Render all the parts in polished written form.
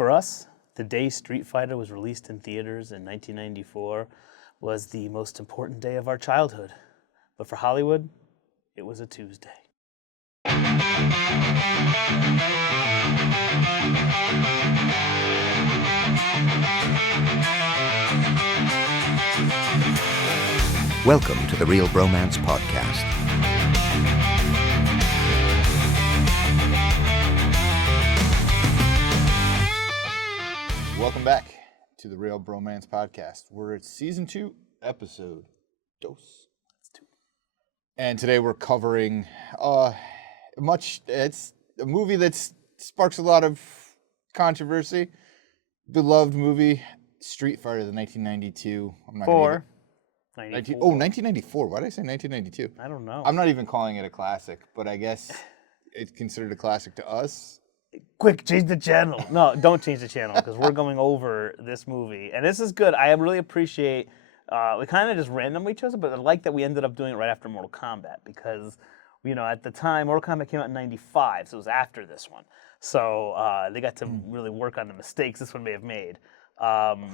For us, the day Street Fighter was released in theaters in 1994 was the most important day of our childhood. But for Hollywood, it was a Tuesday. Welcome to the Reel Bromance podcast. Welcome back to the Reel Bromance podcast. We're at season 2, episode dos. And today we're covering it's a movie that sparks a lot of controversy. Beloved movie, Street Fighter, the 1992. I'm not gonna 1994. Why did I say 1992? I don't know. I'm not even calling it a classic, but I guess it's considered a classic to us. Quick, change the channel. No, don't change the channel because we're going over this movie. And this is good. I really appreciate, we kind of just randomly chose it, but I like that we ended up doing it right after Mortal Kombat because, you know, at the time, Mortal Kombat came out in 95, so it was after this one. So they got to really work on the mistakes this one may have made. And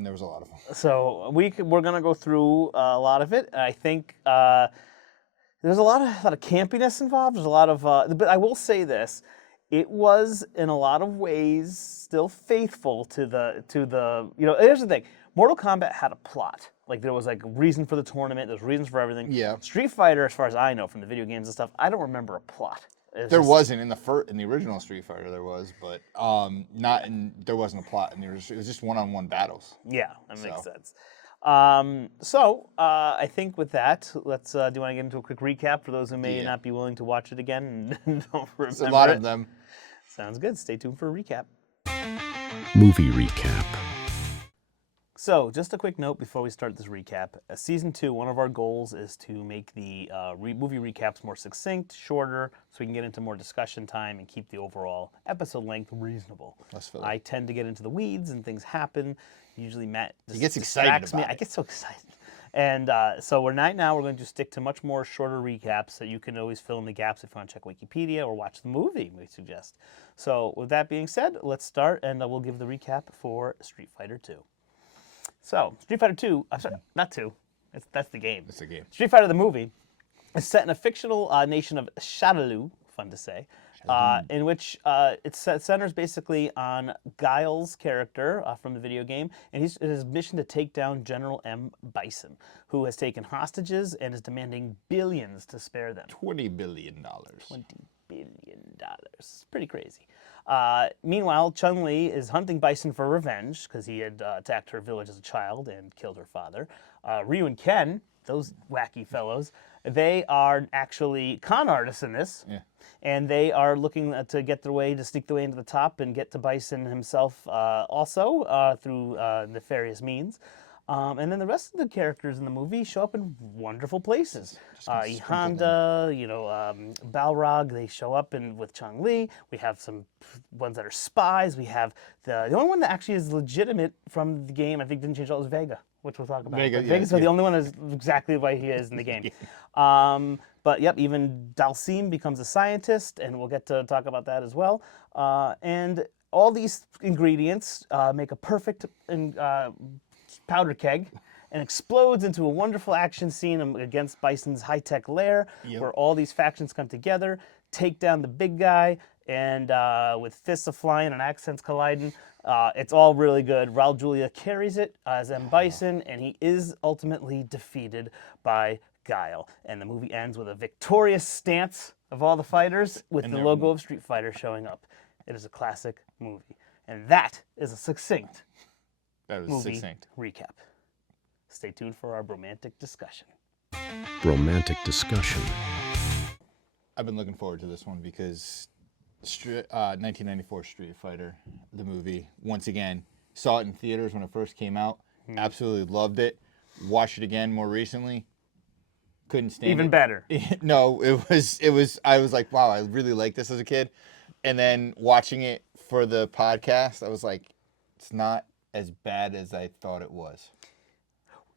there was a lot of them. So we're going to go through a lot of it. I think there's a lot of campiness involved. There's a lot of, but I will say this. It was, in a lot of ways, still faithful to the, you know, here's the thing. Mortal Kombat had a plot. Like, there was, like, a reason for the tournament. There's reasons for everything. Yeah. Street Fighter, as far as I know from the video games and stuff, I don't remember a plot. There wasn't in the original Street Fighter. There was, but there wasn't a plot in the original. It was just one-on-one battles. Yeah, that makes sense. I think with that, let's. Do you want to get into a quick recap for those who may not be willing to watch it again and don't remember It's a lot of them. Sounds good. Stay tuned for a recap. Movie recap. So, just a quick note before we start this recap. Season 2, one of our goals is to make the movie recaps more succinct, shorter, so we can get into more discussion time and keep the overall episode length reasonable. I tend to get into the weeds and things happen. Usually Matt he gets excited distracts me. about it. I get so excited. And so we're going to stick to much more shorter recaps so you can always fill in the gaps if you want to check Wikipedia or watch the movie, we suggest. So with that being said, let's start and we'll give the recap for Street Fighter 2. So, Street Fighter 2, I'm sorry, not 2, that's the game. It's the game. Street Fighter the movie is set in a fictional nation of Shadaloo, fun to say, in which it centers basically on Guile's character from the video game, and his mission to take down General M. Bison, who has taken hostages and is demanding billions to spare them. $20 billion. $20 billion. Pretty crazy. Meanwhile, Chun-Li is hunting Bison for revenge because he had attacked her village as a child and killed her father. Ryu and Ken, those wacky fellows, they are actually con artists in this. Yeah. And they are looking to sneak their way into the top and get to Bison himself also through nefarious means. And then the rest of the characters in the movie show up in wonderful places. Honda, Balrog, they show up with Chun-Li. We have some ones that are spies. We have the only one that actually is legitimate from the game, I think didn't change all, was Vega, which we'll talk about. Vega's the only one that is exactly what he is in the game. But yep, even Dalsim becomes a scientist, and we'll get to talk about that as well. And all these ingredients make a perfect powder keg and explodes into a wonderful action scene against Bison's high-tech lair, where all these factions come together, take down the big guy, and with fists a-flying and accents colliding, it's all really good. Raul Julia carries it as M. Bison, and he is ultimately defeated by Guile. And the movie ends with a victorious stance of all the fighters with the logo of Street Fighter showing up. It is a classic movie. And that is a succinct movie recap. Stay tuned for our Bromantic discussion. Bromantic discussion. I've been looking forward to this one because 1994 Street Fighter, the movie, once again, saw it in theaters when it first came out. Absolutely loved it. Watched it again more recently. Couldn't stand it. Even better. No, it was. I was like, wow, I really liked this as a kid. And then watching it for the podcast, I was like, it's not as bad as I thought it was.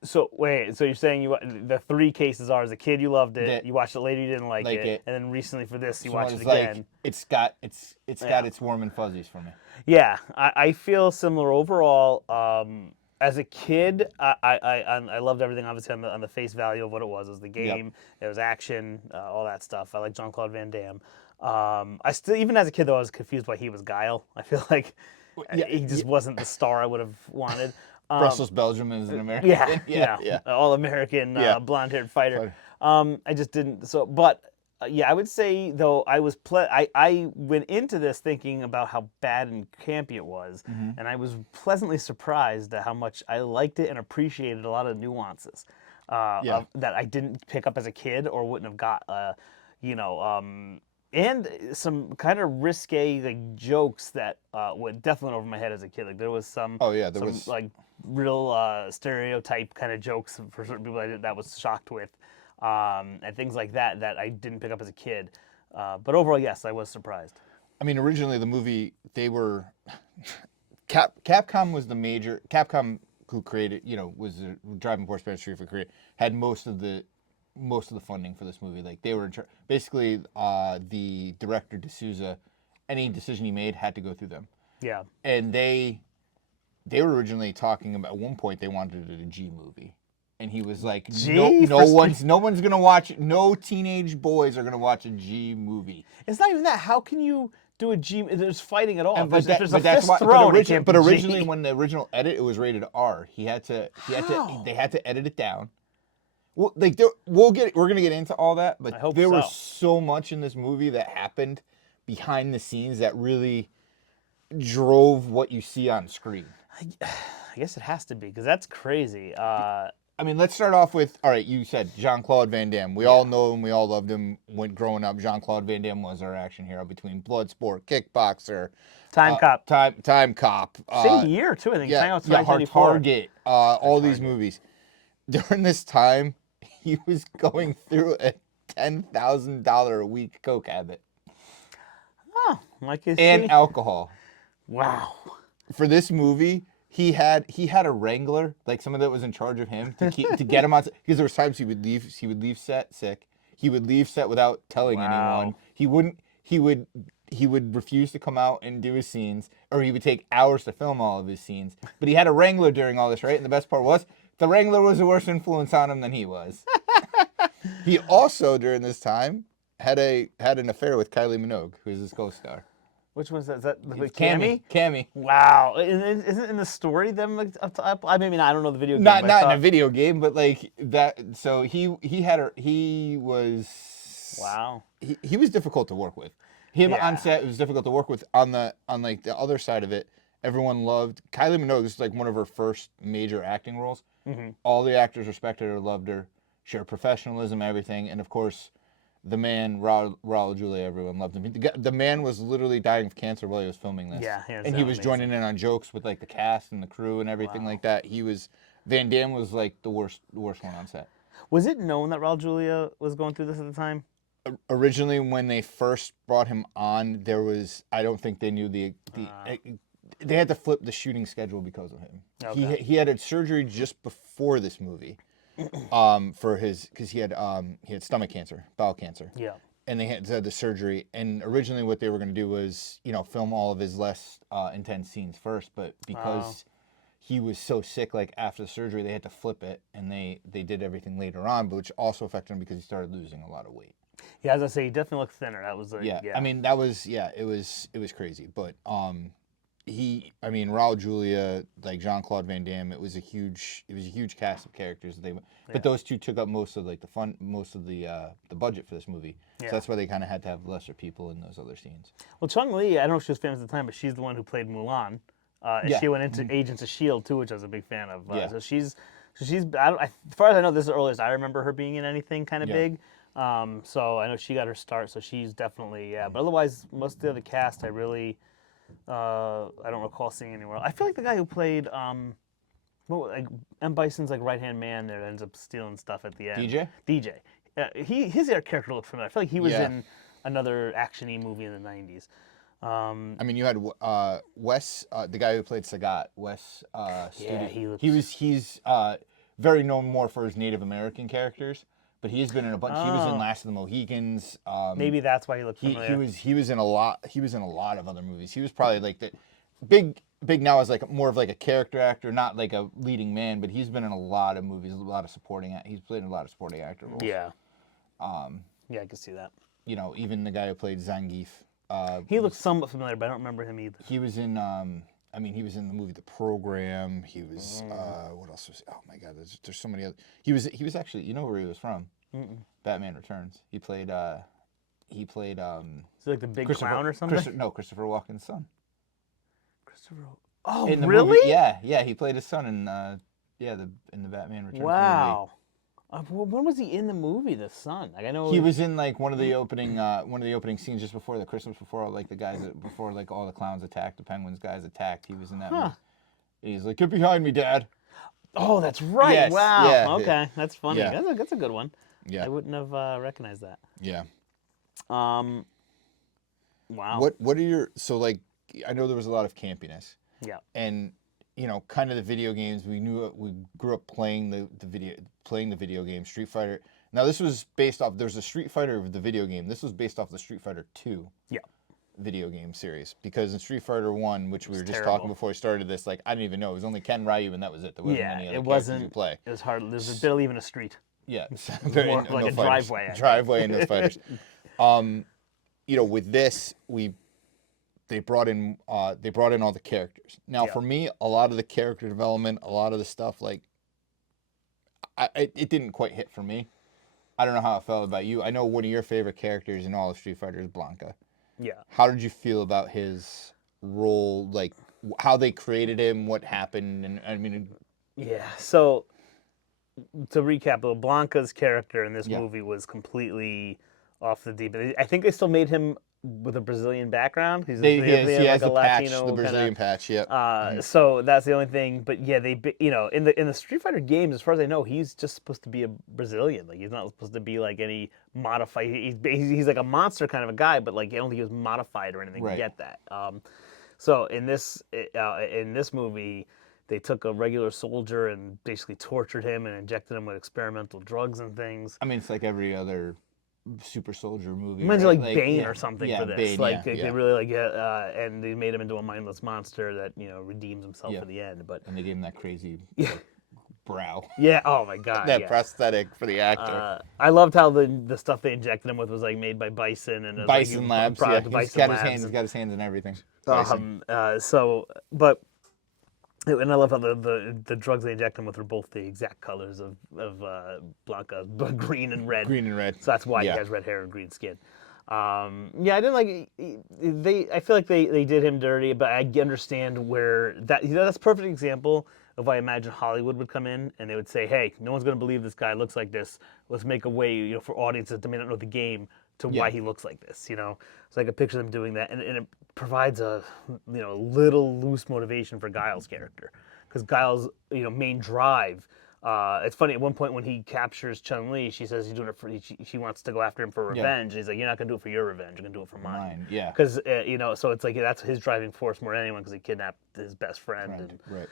So wait, so you're saying the three cases are: as a kid you loved it, That- you watched it later you didn't like like it, it. and then recently for this you So watched it's it like again. it's got its warm and fuzzies for me. Yeah, I feel similar overall. As a kid, I loved everything obviously on the face value of what it was. It was the game, it was action, all that stuff. I like Jean-Claude Van Damme. I still, even as a kid though, I was confused why he was Guile. I feel like he just wasn't the star I would have wanted. Brussels, Belgium is an American. Yeah, all American Yeah. blonde-haired fighter. Fighter. I just didn't. So, but yeah, I would say though I went into this thinking about how bad and campy it was, and I was pleasantly surprised at how much I liked it and appreciated a lot of nuances that I didn't pick up as a kid or wouldn't have got. And some kind of risque like jokes that went definitely over my head as a kid. Like there was some like real stereotype kind of jokes for certain people that was shocked with, and things like that that I didn't pick up as a kid. But overall, yes, I was surprised. I mean, originally the movie they were Capcom was the major Capcom who created was the driving force behind Street Fighter, had most of the funding for this movie. Like they were in charge. Basically, the director D'Souza, any decision he made had to go through them. Yeah. And they were originally talking about, at one point they wanted a G movie, and he was like, no one's gonna watch. No teenage boys are gonna watch a G movie. It's not even that. How can you do a G? There's fighting at all. But there's a fist thrown. But originally, when the original edit, it was rated R. They had to edit it down. Well, like we're gonna get into all that, but there was so much in this movie that happened behind the scenes that really drove what you see on screen. I guess it has to be because that's crazy. I mean, let's start off with, all right, you said Jean-Claude Van Damme. We all know him. We all loved him when growing up. Jean-Claude Van Damme was our action hero between Bloodsport, Kickboxer, Time Cop. Time Cop. Same year too, I think. Target. All these movies. During this time, he was going through a $10,000 a week coke habit. Oh, like you and see? Alcohol. Wow. For this movie, he had a wrangler, like someone that was in charge of him to get him on, because there was times he would leave set sick. He would leave set without telling anyone. He would refuse to come out and do his scenes, or he would take hours to film all of his scenes. But he had a wrangler during all this, right? And the best part was, the wrangler was a worse influence on him than he was. He also, during this time, had an affair with Kylie Minogue, who's his co-star. Which one's that? Is that Cammy? Cammy. Wow. Isn't in the story them like up? I mean, I don't know the video game. Not in a video game, but like that. So he was. Wow. He was difficult to work with. Him on set, it was difficult to work with. On the other side of it, everyone loved Kylie Minogue. This is like one of her first major acting roles. Mm-hmm. All the actors respected her, loved her. Her professionalism, everything, and of course, the man Raul Julia. Everyone loved him. The man was literally dying of cancer while he was filming this. Yeah, and he was joining in on jokes with like the cast and the crew and everything like that. Van Damme was like the worst one on set. Was it known that Raul Julia was going through this at the time? Originally, when they first brought him on, I don't think they knew they had to flip the shooting schedule because of him. Okay. He had a surgery just before this movie, because he had stomach cancer, bowel cancer. Yeah. And they had the surgery. And originally, what they were going to do was, film all of his less intense scenes first. But because he was so sick, like after the surgery, they had to flip it, and they did everything later on, but which also affected him because he started losing a lot of weight. Yeah, as I say, he definitely looked thinner. That was I mean, that was it was crazy. But Raul Julia, like Jean-Claude Van Damme, it was a huge cast of characters. But those two took up most of the budget for this movie. Yeah. So that's why they kind of had to have lesser people in those other scenes. Well, Chun-Li, I don't know if she was famous at the time, but she's the one who played Mulan. And she went into Agents of S.H.I.E.L.D. too, which I was a big fan of. So she's as far as I know, this is the earliest I remember her being in anything kind of big. So I know she got her start, so she's definitely, But otherwise, most of the other cast, I really, I don't recall seeing anywhere else. I feel like the guy who played, M. Bison's like right-hand man there that ends up stealing stuff at the end. DJ. His character looked familiar. I feel like he was in another action-y movie in the 90s. You had Wes, the guy who played Sagat, Wes Studi. He's very known more for his Native American characters, but he's been in a bunch. He was in Oh. Last of the Mohicans. Maybe that's why he looked familiar. He was in a lot. He was in a lot of other movies. He was probably like the big now is like more of like a character actor, not like a leading man, but he's been in a lot of movies, a lot of supporting. He's played in a lot of supporting actor roles. Yeah. Yeah, I can see that. You know, even the guy who played Zangief. He looks somewhat familiar, but I don't remember him either. He was in. He was in the movie The Program. He was. What else was? Oh my God, there's so many other. He was actually. You know where he was from? Batman Returns. He played. Is he like the big Christopher- clown or something? Christopher Walken's son. Christopher. Oh, In the really? movie, yeah, he played his son in in the Batman Returns movie. Wow. When was he in the movie? The son. Like I know He was in like one of the opening scenes just before the Christmas, before all the clowns attacked, the penguins guys attacked. He was in that movie. He's like, "Get behind me, Dad." Oh, that's right. Yes, Wow. yeah. Okay, that's funny. Yeah. That's a good one. Yeah. I wouldn't have recognized that. Yeah. Wow. What are your like? I know there was a lot of campiness. Yeah. And you know, kind of the video games. We grew up playing the video game Street Fighter. Now this was based off. There's a Street Fighter of the video game. This was based off the Street Fighter 2. Yeah. Video game series, because in Street Fighter 1, which we were just terrible. talking before we started this, like I didn't even know it was only Ken, Ryu, and that was it. There wasn't any other it characters wasn't. to play. It was hard. There's barely even a street. Yeah, More like a driveway, I think. Driveway and no fighters. You know, with this, they brought in all the characters. Now, Yeah. for me, a lot of the character development, a lot of the stuff, like, it didn't quite hit for me. I don't know how it felt about you. I know one of your favorite characters in all of Street Fighter is Blanca. Yeah. How did you feel about his role? Like, how they created him, what happened, and I mean, Yeah. So to recap, Blanca's character in this Yeah. movie was completely off the deep end. I think they still made him with a Brazilian background. he had, has like the a patch, Latino the Brazilian patch. Yeah. So that's the only thing. But yeah, in the Street Fighter games, as far as I know, he's just supposed to be a Brazilian. Like he's not supposed to be like any modified. He's like a monster kind of a guy, but like I don't think he was modified or anything Right. to get that. So in this movie, they took a regular soldier and basically tortured him and injected him with experimental drugs and things. I mean, it's like every other super soldier movie. Imagine right? like Bane yeah, or something yeah, for this. Bane, Like yeah, they really and they made him into a mindless monster that redeems himself Yeah. at the end. But and they gave him that crazy like, brow, yeah, oh my god, that yeah. prosthetic for the actor. I loved how the stuff they injected him with was like made by Bison and Bison Labs. Yeah, product he's of Bison got Labs. he's got his hands in everything. And I love how the drugs they inject him with are both the exact colors of Blanca, green and red. Green and red. So that's why Yeah. he has red hair and green skin. I didn't like. I feel like they did him dirty, but I understand where that's a perfect example of why I imagine Hollywood would come in and they would say, "Hey, no one's going to believe this guy looks like this. Let's make a way, for audiences that may not know the game to why he looks like this." So I could picture them doing that, and it provides a little loose motivation for Guile's character, because Guile's main drive. It's funny, at one point when he captures Chun-Li, she says he's doing it for, she wants to go after him for revenge. He's like, "You're not going to do it for your revenge, you're going to do it for mine." Yeah. Because, so it's like that's his driving force more than anyone, because he kidnapped his best friend. Right.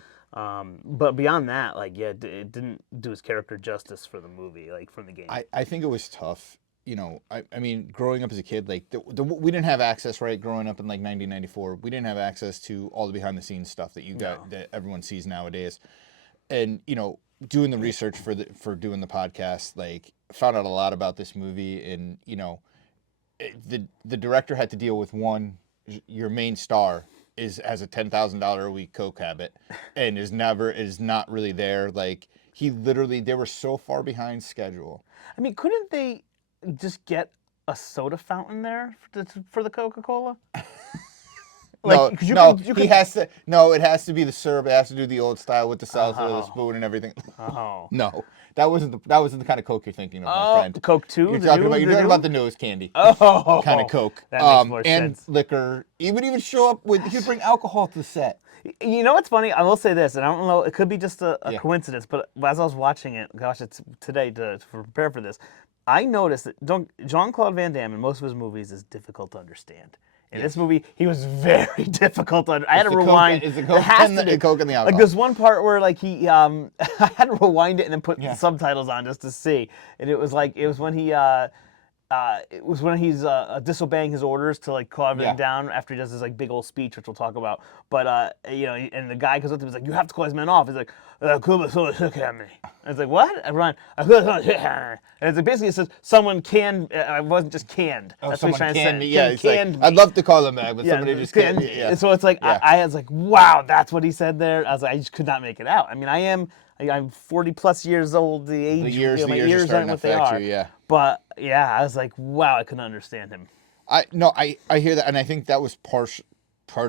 But beyond that, it didn't do his character justice for the movie, from the game. I think it was tough. I mean, growing up as a kid, like we didn't have access, right? Growing up in like 1994, we didn't have access to all the behind the scenes stuff that that everyone sees nowadays. And doing the research for doing the podcast, like found out a lot about this movie, and the director had to deal with your main star has a $10,000 a week coke habit and is not really there. Like they were so far behind schedule. I mean, couldn't they just get a soda fountain there for the Coca-Cola? It has to be the syrup. It has to do the old style with the salsa, the spoon, and everything. Oh. No, that wasn't the kind of Coke you're thinking of, my friend. Coke 2? You're talking about the nose candy. Oh, kind of Coke. That makes more and sense. liquor. He would even show up with. He'd bring alcohol to the set. You know what's funny? I will say this, and I don't know, it could be just a coincidence, but as I was watching it, it's today to prepare for this, I noticed that Jean-Claude Van Damme in most of his movies is difficult to understand. In this movie, he was very difficult to. I had to the coke- rewind. it's the It coke has and to the be. coke and the Like alcohol. there's one part where like he I had to rewind it and then put Yeah. the subtitles on just to see, and it was when he it was when he's disobeying his orders to like calm everything Yeah. down after he does this like big old speech, which we'll talk about. But and the guy goes up to him, he's like, "You have to call his men off." He's like, "Someone shook at me." And it's like, "What?" I run. And it's like basically it says someone can. I wasn't just canned. Oh, That's what he's someone trying to canned say. me. Yeah, it's like, Canned I'd me. love to call him back, but Yeah, somebody just canned me. Yeah. And so it's like Yeah. I was like, wow, that's what he said there. I was like, I just could not make it out. I mean, I'm 40 plus years old. The age, The years my are ears starting aren't to what they affect are. you, yeah. But yeah, I was like, wow, I couldn't understand him. I hear that, and I think that was part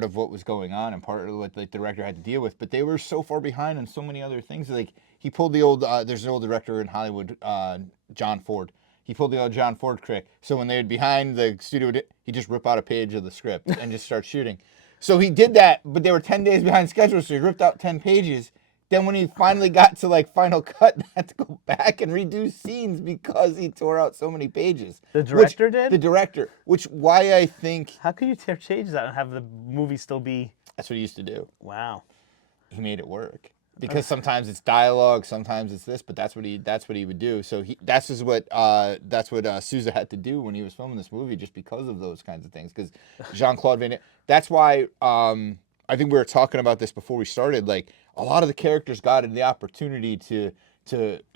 of what was going on, and part of what the director had to deal with. But they were so far behind on so many other things. Like he pulled the old there's an old director in Hollywood, John Ford. He pulled the old John Ford trick. So when they're behind the studio, he just rip out a page of the script and just start shooting. So he did that, but they were 10 days behind schedule, so he ripped out 10 pages. Then when he finally got to like final cut, they had to go back and redo scenes because he tore out so many pages. The director did? The director, which why I think How could you tear changes out and have the movie still be? that's what he used to do. Wow. He made it work because sometimes it's dialogue, sometimes it's this, but that's what he would do. So that's what Sousa had to do when he was filming this movie, just because of those kinds of things. Because Jean-Claude Van Damme, that's why I think we were talking about this before we started. Like a lot of the characters got the opportunity to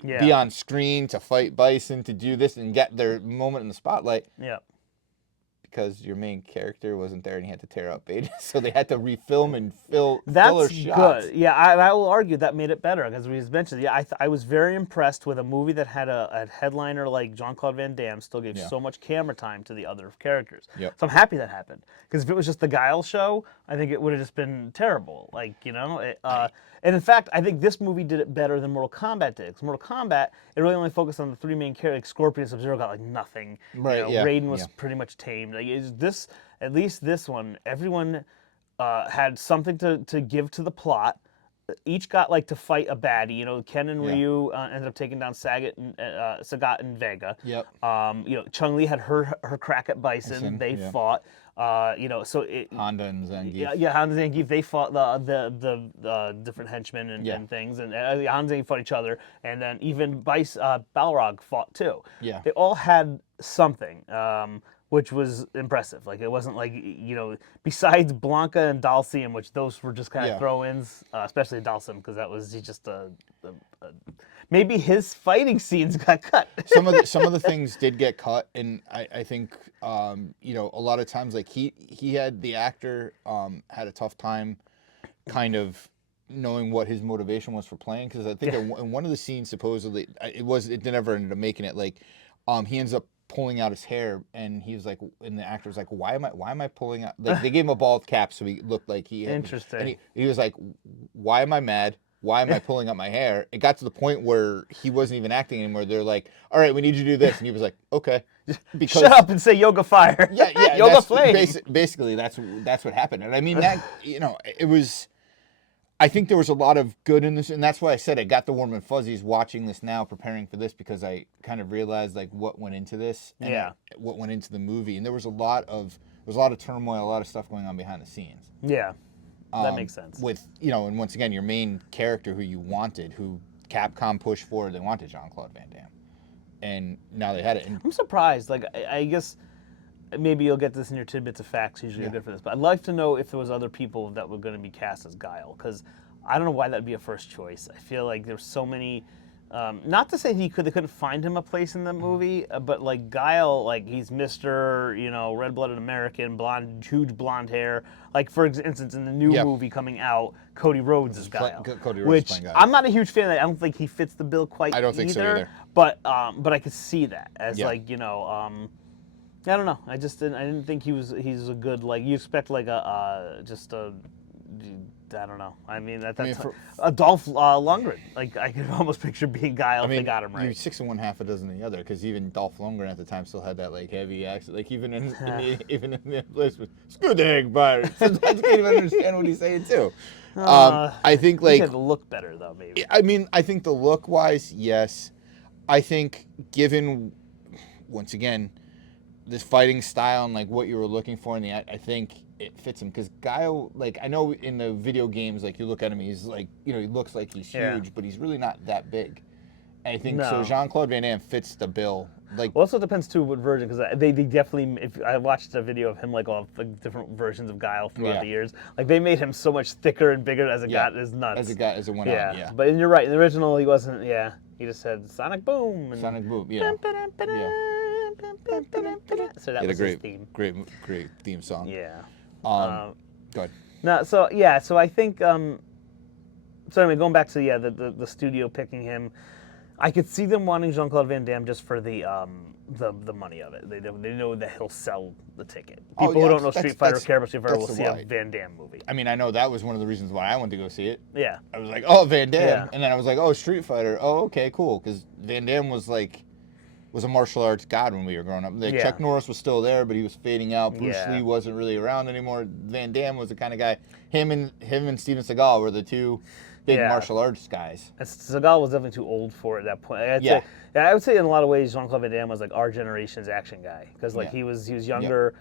be on screen, to fight Bison, to do this and get their moment in the spotlight. Yeah. Because your main character wasn't there and he had to tear out pages, so they had to refilm and filler That's shots. good. Yeah, I will argue that made it better because we just mentioned. Yeah, I was very impressed with a movie that had a headliner like Jean-Claude Van Damme still gave so much camera time to the other characters. Yep. So I'm happy that happened because if it was just the Guile show, I think it would have just been terrible. Like and in fact, I think this movie did it better than Mortal Kombat did. 'Cause Mortal Kombat, it really only focused on the three main characters. Like Scorpion, Sub-Zero got like nothing. Right, yeah, Raiden was yeah. pretty much tamed. Like at least this one, everyone had something to give to the plot. Each got like to fight a baddie. Ken and Ryu ended up taking down Sagat and Vega. Yep. Chun-Li had her crack at Bison. They fought. Honda and Zangief. Yeah, Honda and Zangief, they fought the different henchmen and things, and Honda and Zangief fought each other, and then even Balrog fought too. Yeah. They all had something, which was impressive. Like it wasn't like besides Blanca and Dalsim, which those were just kind of throw-ins, especially Dalsim because he's just maybe his fighting scenes got cut. some of the things did get cut, and I think a lot of times like he had the actor had a tough time kind of knowing what his motivation was for playing, because I think in one of the scenes supposedly it never ended up making it, like he ends up pulling out his hair, and he was like, and the actor was like, why am I pulling out, like they gave him a bald cap so he looked like he had, Interesting. and he was like, why am I mad? Why am I pulling out my hair? It got to the point where he wasn't even acting anymore. They're like, all right, we need you to do this. And he was like, okay. Because, Shut up and say Yoga Fire. Yeah. Yoga Flame. Basically, that's what happened. And I mean, that, it was, I think there was a lot of good in this. And that's why I said I got the warm and fuzzies watching this now, preparing for this, because I kind of realized like what went into this and what went into the movie. And there was a lot of turmoil, a lot of stuff going on behind the scenes. Yeah. That makes sense. With, and once again, your main character who you wanted, who Capcom pushed forward, they wanted Jean-Claude Van Damme. And now they had it. And I'm surprised. Like, I guess maybe you'll get this in your tidbits of facts. Usually you're good for this. But I'd like to know if there was other people that were going to be cast as Guile. Because I don't know why that would be a first choice. I feel like there's so many... not to say they couldn't find him a place in the movie, but like Guile, like he's Mr. Red-blooded American, blonde, huge blonde hair. Like for instance, in the new movie coming out, Cody Rhodes is Guile, Cody Rhodes which playing Guile. I'm not a huge fan of that. I don't think he fits the bill quite. I don't think so either. But I could see that as I don't know. I didn't think he's a good, like, you expect like I don't know. I mean, that's Dolph Lundgren. Like, I could almost picture being Guile if they got him right. You're 6 and 1/2 a dozen the other, because even Dolph Lundgren at the time still had that like heavy accent. Like even in the place with "Screw the egg butter," sometimes you can't even understand what he's saying too. I think he like had to look better though, maybe. I mean, I think the look wise, yes. I think given once again, this fighting style and like what you were looking for in the I think it fits him because Guile, like I know in the video games, like you look at him, he's like, you know, he looks like he's huge, but he's really not that big. And I think so. Jean-Claude Van Damme fits the bill. Like, well, also depends too what version, because they definitely. If I watched a video of him like all the different versions of Guile throughout the years, like they made him so much thicker and bigger as it got as nuts. As it went on. Yeah. But you're right. In the original, he wasn't. Yeah, he just said Sonic Boom. And Sonic Boom. Yeah. So that was his theme. Great theme song. Yeah. Go ahead. No. So yeah. So I think. So anyway, going back to the studio picking him. I could see them wanting Jean-Claude Van Damme just for the money of it. They know that he'll sell the ticket. People who don't know Street Fighter or care about Street Fighter will see a Van Damme movie. I mean, I know that was one of the reasons why I went to go see it. Yeah. I was like, oh, Van Damme. And then I was like, oh, Street Fighter. Oh, okay, cool. Because Van Damme was a martial arts god when we were growing up. Like, Chuck Norris was still there, but he was fading out. Bruce Lee wasn't really around anymore. Van Damme was the kind of guy. Him and Steven Seagal were the two big martial arts guys. And Seagal was definitely too old for it at that point. I would say in a lot of ways Jean-Claude Van Damme was like our generation's action guy because he was younger.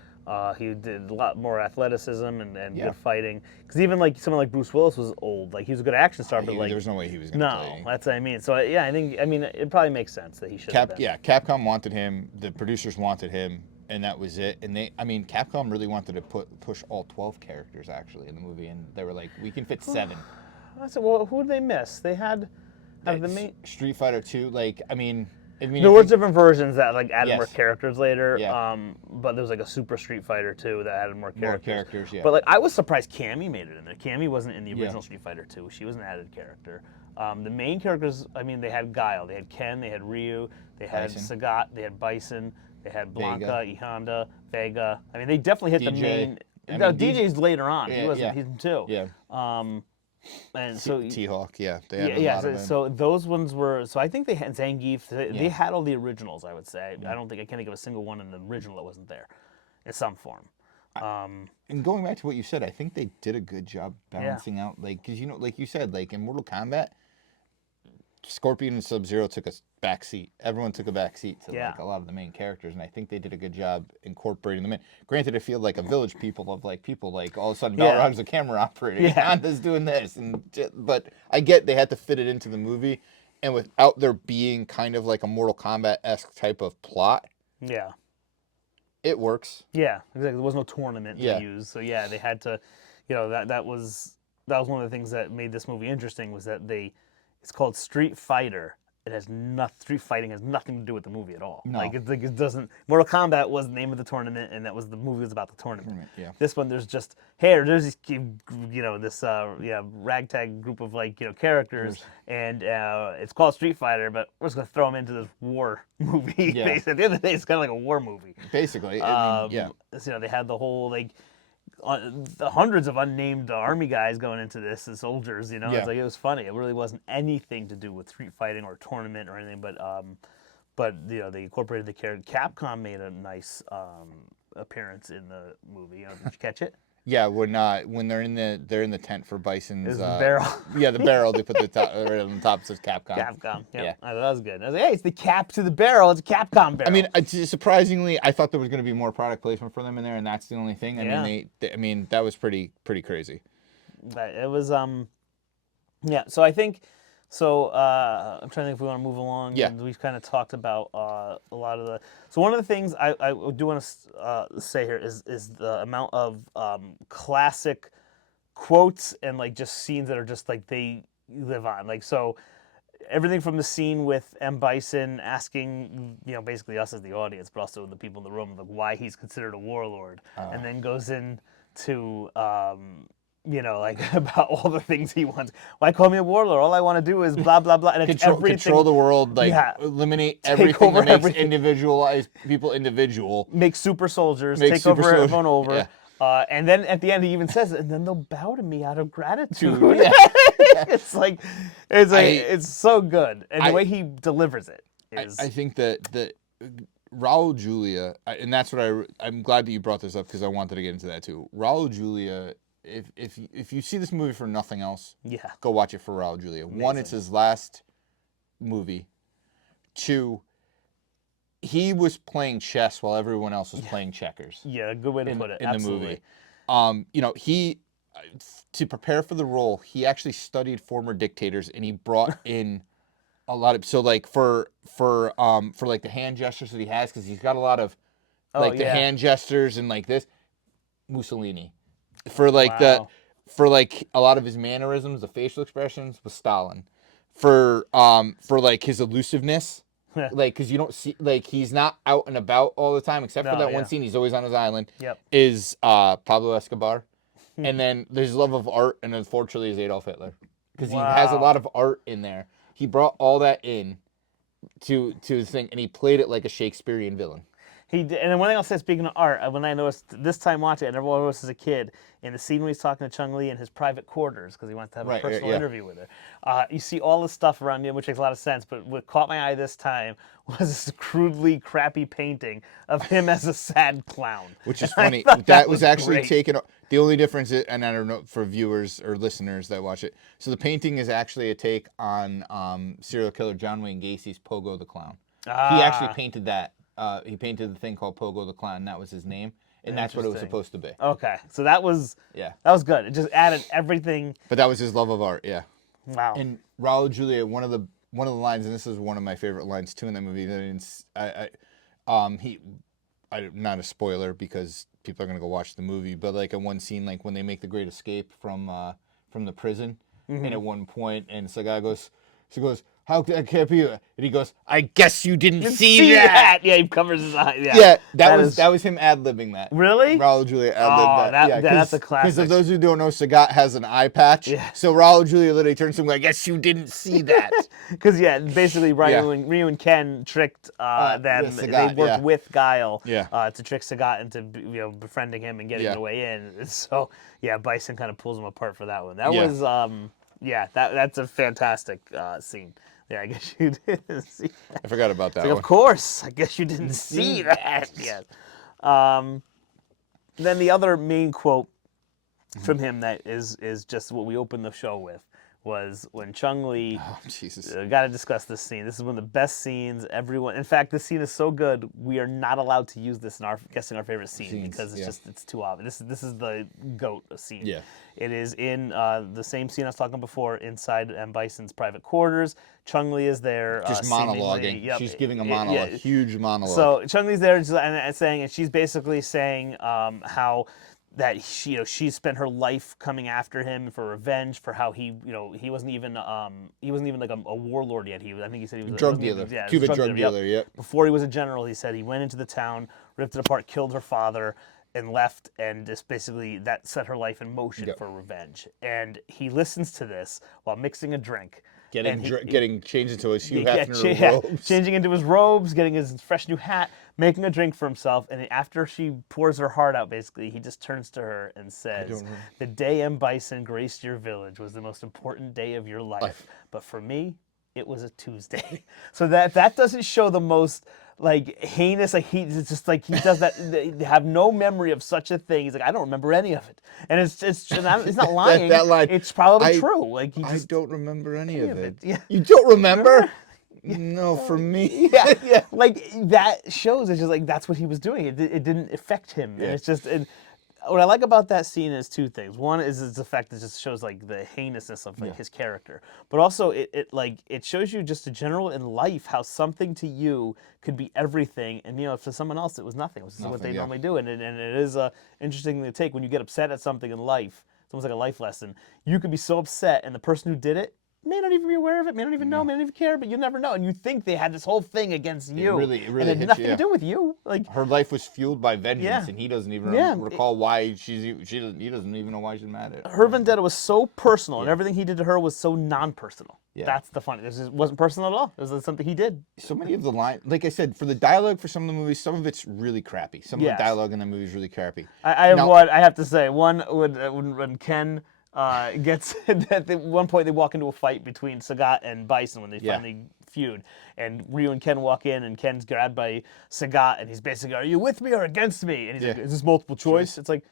He did a lot more athleticism and good fighting. Because even like someone like Bruce Willis was old. Like he was a good action star, but like there was no way he was going to play. No, that's what I mean. So I think it probably makes sense that he should. Capcom wanted him. The producers wanted him. And that was it. And Capcom really wanted to push all 12 characters actually in the movie, and they were like, we can fit 7. I said, well, who did they miss? They had the main Street Fighter 2. There were different versions that like added more characters later. But there was like a Super Street Fighter 2 that added more characters. But like I was surprised Cammy made it in there. Cammy wasn't in the original Street Fighter 2. She was an added character. The main characters, I mean, they had Guile, they had Ken, they had Ryu, they had Sagat, they had Bison, they had Blanca, E Honda, Vega. I mean, they definitely hit the main. DJ's later on. He wasn't. He's too. Yeah. And so T-Hawk, they had a lot of them. So those ones were. So I think they had Zangief. They had all the originals. I would say. I can't think of a single one in the original that wasn't there, in some form. And going back to what you said, I think they did a good job balancing out, because like you said, like in Mortal Kombat, Scorpion and Sub-Zero took a back seat. Everyone took a back seat to like a lot of the main characters, and I think they did a good job incorporating them in. Granted, I feel like a village people all of a sudden Balrog's a camera operator, Honda's doing this, but I get they had to fit it into the movie, and without there being kind of like a Mortal Kombat-esque type of plot, it works. Yeah, exactly. There was no tournament to use, so they had to, that was one of the things that made this movie interesting was that it's called Street Fighter. Street fighting has nothing to do with the movie at all. No. It doesn't. Mortal Kombat was the name of the tournament, and the movie was about the tournament. This one, there's just there's this this ragtag group of characters, and it's called Street Fighter, but we're just gonna throw them into this war movie. Basically, at the end of the day, it's kind of like a war movie. Basically, So they had the whole the hundreds of unnamed army guys going into this as soldiers, It's like it was funny. It really wasn't anything to do with street fighting or a tournament or anything, but they incorporated the character. Capcom made a nice appearance in the movie. Did you catch it? Yeah, when they're in the tent for Bison's barrel. The barrel. They put the top right on the top says Capcom. Capcom. Yeah, that was good. I was like, hey, it's the cap to the barrel. It's a Capcom barrel. I mean, surprisingly, I thought there was going to be more product placement for them in there, and that's the only thing. I mean, that was pretty crazy. But it was So I think. So I'm trying to think if we want to move along. Yeah. We've kind of talked about a lot of the. So one of the things I do want to say here is the amount of classic quotes and just scenes that are just they live on. So everything from the scene with M. Bison asking basically us as the audience, but also the people in the room why he's considered a warlord, and then goes into. About all the things he wants. Why call me a warlord? All I want to do is blah, blah, blah. And it's control the world, eliminate everything that makes individualized people individual. Make super soldiers, take over everyone over. Yeah. And then at the end he even says, and then they'll bow to me out of gratitude. It's it's so good. And the way he delivers it is... I think that Raul Julia, and that's what I'm glad that you brought this up because I wanted to get into that too. Raul Julia... If you see this movie for nothing else, go watch it for Raul Julia. Amazing. 1, it's his last movie. 2, he was playing chess while everyone else was playing checkers. Yeah, good way to put it. In Absolutely. the movie. You know, he to prepare for the role, he actually studied former dictators, and he brought in a lot of for like the hand gestures that he has, because he's got a lot of like the hand gestures and like this Mussolini. For like for like a lot of his mannerisms, the facial expressions was Stalin. For like his elusiveness, like because you don't see, like he's not out and about all the time except for that one scene. He's always on his island. Yep. Is Pablo Escobar, and then there's love of art, and unfortunately is Adolf Hitler, because he has a lot of art in there. He brought all that in to his thing, and he played it like a Shakespearean villain. He did, and then one thing I'll say, speaking of art, when I noticed this time watching it, I never noticed as a kid, in the scene when he's talking to Chung-Li in his private quarters, because he wants to have a personal interview with her, you see all this stuff around him, which makes a lot of sense, but what caught my eye this time was this crudely crappy painting of him as a sad clown. Which is funny. That was actually great. Taken. The only difference, and I don't know for viewers or listeners that watch it, so the painting is actually a take on serial killer John Wayne Gacy's Pogo the Clown. He actually painted that. He painted the thing called Pogo the Clown, and that was his name, and that's what it was supposed to be. Okay, so that was that was good. It just added everything. But that was his love of art, yeah. Wow. And Raul Julia, one of the lines, and this is one of my favorite lines too in that movie. Not a spoiler because people are gonna go watch the movie, but like in one scene, like when they make the great escape from the prison, and at one point, and so the guy goes, she goes, "How could that can't be?" And he goes, "I guess you didn't see that." Yeah, he covers his eyes. Yeah, that was him ad-libbing that. Really? Raul Julia ad-libbed that. Yeah, that's a classic. Because of those who don't know, Sagat has an eye patch. Yeah. So Raul Julia literally turns to him like, "I guess you didn't see that." Because basically Ryu and Ken tricked them. Sagat, they worked with Guile to trick Sagat into befriending him and getting the way in. And so Bison kind of pulls him apart for that one. That was that's a fantastic scene. Yeah, I guess you didn't see that. I forgot about that one. Of course, I guess you didn't see that. Yes. Then the other main quote from him that is just what we opened the show with was when Chung-Li. Oh, Jesus. Got to discuss this scene. This is one of the best scenes. In fact, this scene is so good we are not allowed to use this in our guessing our favorite scene because it's too obvious. This is the GOAT scene. Yeah. It is in the same scene I was talking before inside M. Bison's private quarters. Chung-Li is there. Just monologuing. Yep. She's giving a monologue, huge monologue. So Chung-Li's there and she's basically saying how that she spent her life coming after him for revenge for how he wasn't even like a warlord yet. I think he said he was a drug dealer. Yeah, Cuban drug dealer. Yep. Before he was a general, he said he went into the town, ripped it apart, killed her father, and left, and just basically that set her life in motion for revenge. And he listens to this while mixing a drink. Getting changed into his Hugh Hefner robes. Changing into his robes, getting his fresh new hat, making a drink for himself, and after she pours her heart out, basically, he just turns to her and says, "The day M. Bison graced your village was the most important day of your life. But for me, it was a Tuesday." So that doesn't show the most heinous, it's just like he does that. They have no memory of such a thing. He's like, I don't remember any of it, and it's not lying. that line, it's probably true. I don't remember any of it. Yeah. You don't remember? No, for me. Yeah. Like that shows it's just like that's what he was doing. It didn't affect him, and it's just. And what I like about that scene is two things. One is the fact that it just shows like the heinousness of his character, but also it shows you just in general in life how something to you could be everything, and for someone else it was nothing. It was just what they normally do, and it is interesting to take when you get upset at something in life. It's almost like a life lesson. You could be so upset, and the person who did it may not even be aware of it, may not even know, may not even care, but you never know. And you think they had this whole thing against you. It really and it had nothing to do with you. Like her life was fueled by vengeance, and he doesn't even recall why he doesn't even know why she's mad at it. Her vendetta was so personal, and everything he did to her was so non-personal. Yeah. That's the funny. It wasn't personal at all. It was something he did. So many of the lines, like I said, for the dialogue for some of the movies, some of it's really crappy. Some of the dialogue in the movie is really crappy. I have to say. One, when Ken gets at one point they walk into a fight between Sagat and Bison when they finally feud, and Ryu and Ken walk in, and Ken's grabbed by Sagat, and he's basically, "Are you with me or against me?" And he's like, "Is this multiple choice?" It's like,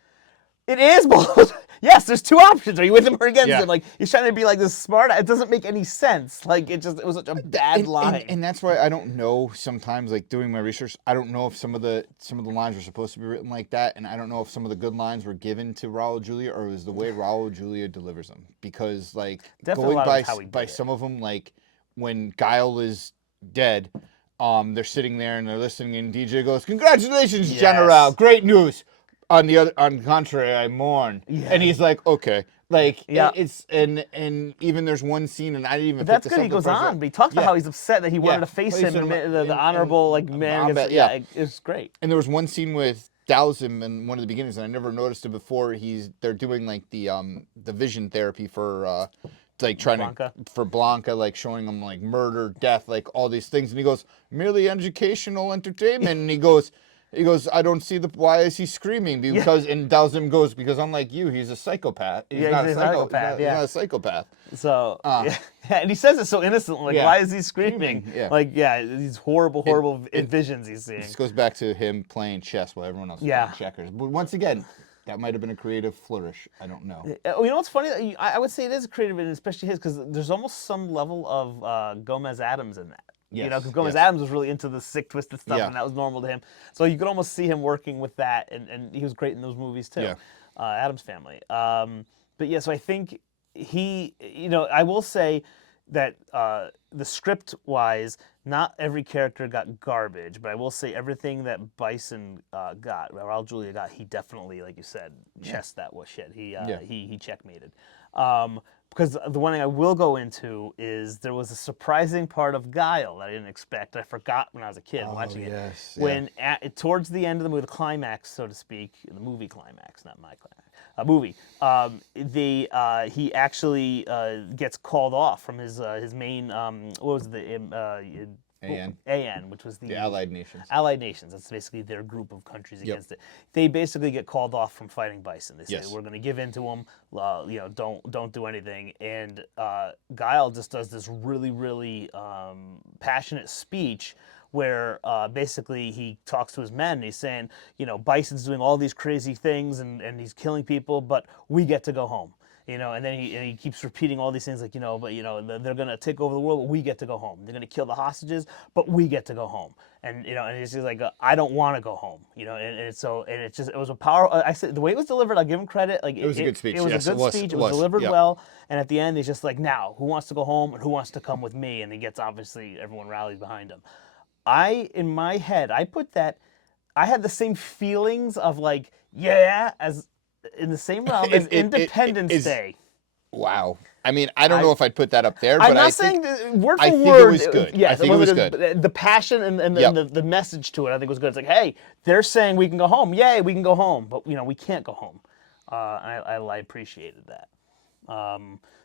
it is multiple. Yes, there's two options. Are you with him or against Yeah. him? Like he's trying to be like this smart. It doesn't make any sense. Like it was such a bad line. And that's why I don't know sometimes, like doing my research, I don't know if some of the lines were supposed to be written like that, and I don't know if some of the good lines were given to Raul Julia or it was the way Raul Julia delivers them. Because like Definitely a going lot of it's how he by did it. some of them, like when Guile is dead, they're sitting there and they're listening, and DJ goes, "Congratulations, Yes. General! Great news." On the contrary, I mourn. Yeah. And he's like, "Okay." Like Yeah. it's and even there's one scene, and I didn't even. But pick that's this good. up He the goes first on, time. but he talks about Yeah. how he's upset that he wanted Yeah. to face Place him, him the honorable like man. Combat, Against, yeah. It's great. And there was one scene with Dowsum in one of the beginnings, and I never noticed it before. They're doing like the vision therapy for like trying Blanca? for Blanca, like showing him like murder, death, like all these things, and he goes, "Merely educational entertainment," and he goes, "I don't see why is he screaming?" Because and Dowsum goes, "Because unlike you, he's a psychopath. He's Yeah, not he's a a psychopath. psychopath, yeah. He's not a psychopath." So yeah, and he says it so innocently. Like, Yeah. why is he screaming? Yeah. Like, yeah, these horrible visions he's seeing. This goes back to him playing chess while everyone else is Yeah. playing checkers. But once again, that might have been a creative flourish. I don't know. You know what's funny? I would say it is creative, and especially his, because there's almost some level of Gomez Adams in that. You know, Yes, because Gomez yes. Adams was really into the sick, twisted stuff, Yeah. and that was normal to him. So you could almost see him working with that, and he was great in those movies too. Yeah. Adams Family. But yeah, so I think I will say that the script-wise, not every character got garbage, but I will say everything that Bison got, Raul Julia got, he definitely, like you said, chessed that was shit. He checkmated. Because the one thing I will go into is there was a surprising part of Guile that I didn't expect. I forgot when I was a kid watching it. yes, yeah. When towards the end of the movie, the climax, so to speak, the movie climax, not my climax, movie, he actually gets called off from his main, what was AN, which was The Allied Nations. Allied Nations. That's basically their group of countries against it. They basically get called off from fighting Bison. They say Yes. we're going to give in to them. Don't do anything. And Guile just does this really, really passionate speech where basically he talks to his men. And he's saying, Bison's doing all these crazy things and he's killing people, but we get to go home. And then he keeps repeating all these things like, they're going to take over the world, but we get to go home. They're going to kill the hostages, but we get to go home. And, and it's just like, I don't want to go home, and it was a power. I said, the way it was delivered, I'll give him credit. Like, It was a good speech. It was Yes, a good speech. It was delivered yeah. well. And at the end, he's just like, now, who wants to go home and who wants to come with me? And he gets, obviously, everyone rallies behind him. In my head, I had the same feelings of like, as in the same realm as Independence Day. Wow. I mean, I don't know if I'd put that up there, but I'm not I saying think, word for I think word. it was good. Yeah, I think it was good. The passion and Yep. the message to it, I think was good. It's like, hey, they're saying we can go home. Yay, we can go home, but we can't go home. I appreciated that.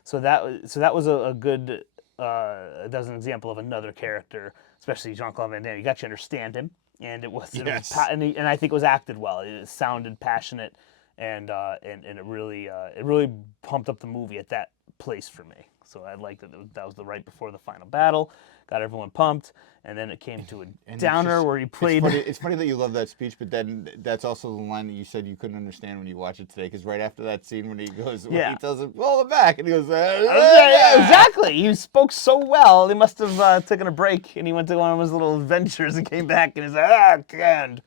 So that was a good. That was an example of another character, especially Jean-Claude Van Damme. You got to understand him, and it was and I think it was acted well. It sounded passionate, and it really pumped up the movie at that place for me. So I liked that was the right before the final battle, got everyone pumped, and then it came to a downer where he played. It's funny that you love that speech, but then that's also the line that you said you couldn't understand when you watch it today, because right after that scene when he goes, when he tells him, roll it back, and he goes, yeah, exactly. He spoke so well. They must have taken a break, and he went to one of his little adventures and came back, and he's like, canned.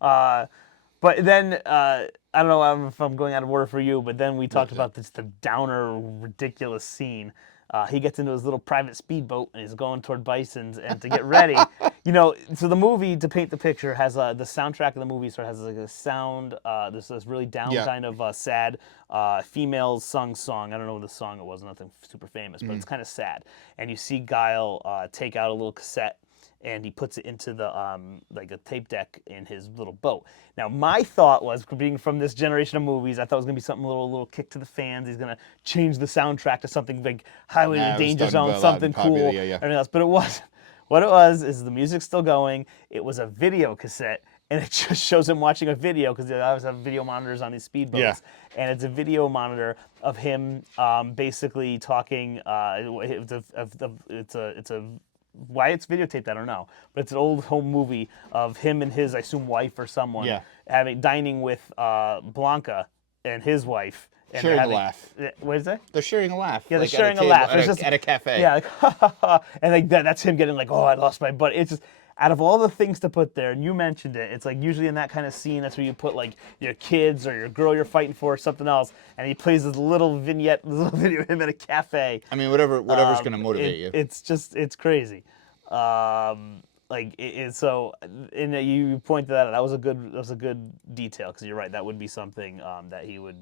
But then, I don't know if I'm going out of order for you, but then we talked about the downer, ridiculous scene. He gets into his little private speedboat and he's going toward Bison's, and to get ready, so the movie, to paint the picture, has the soundtrack of the movie sort of has like a sound, there's this really down kind of sad females sung song. I don't know what the song it was, nothing super famous, but it's kind of sad. And you see Guile take out a little cassette, and he puts it into the like a tape deck in his little boat. Now, my thought was, being from this generation of movies, I thought it was gonna be something a little kick to the fans. He's gonna change the soundtrack to something like Highway to the Danger Zone, something cool, everything else. But it wasn't. What it was is the music's still going. It was a video cassette, and it just shows him watching a video, because they always have video monitors on these speedboats. Yeah. And it's a video monitor of him basically talking. It's a why it's videotaped, I don't know, but it's an old home movie of him and his, I assume, wife or someone dining with Blanca and his wife, And Sharing they're a laugh. What is that? They're sharing a laugh. Yeah, they're like, sharing at a laugh. Table, It's at a cafe. Yeah, like, and like that's him getting like, oh, I lost my butt. It's just out of all the things to put there, and you mentioned it, it's like usually in that kind of scene, that's where you put like your kids or your girl you're fighting for or something else, and he plays this little vignette, this little video of him at a cafe. I mean, whatever's going to motivate you. It's crazy. So, and you pointed that out. That was a good detail because you're right. That would be something that he would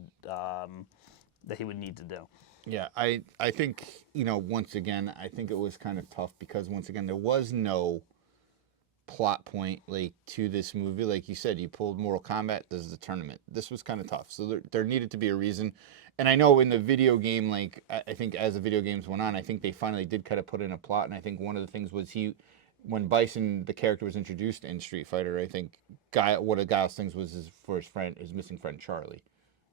need to do. Yeah, I think, once again, I think it was kind of tough because, once again, there was no plot point, like, to this movie. Like you said, you pulled Mortal Kombat, this is the tournament. This was kind of tough. So there needed to be a reason. And I know in the video game, like, I think as the video games went on, I think they finally did kind of put in a plot. And I think one of the things was when Bison, the character, was introduced in Street Fighter, I think one of Guile's things was his missing friend, Charlie,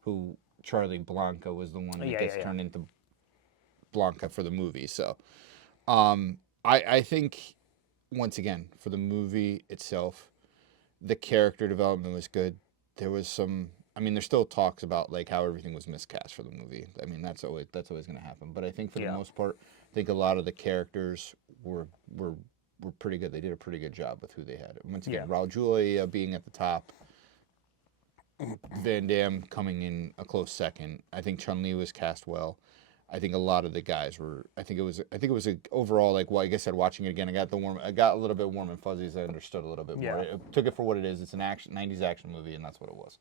who... Charlie Blanca was the one that gets turned into Blanca for the movie. So I think, once again, for the movie itself, the character development was good. There was there's still talks about like how everything was miscast for the movie. I mean, that's always going to happen. But I think for the most part, I think a lot of the characters were pretty good. They did a pretty good job with who they had. Once again, Raul Julia being at the top, Van Damme coming in a close second. I think Chun-Li was cast well. I think a lot of the guys were. I think it was a overall, like, well, like I said, watching it again, I got a little bit warm and fuzzy as I understood a little bit more. I took it for what it is. It's an 90s action movie, and that's what it was.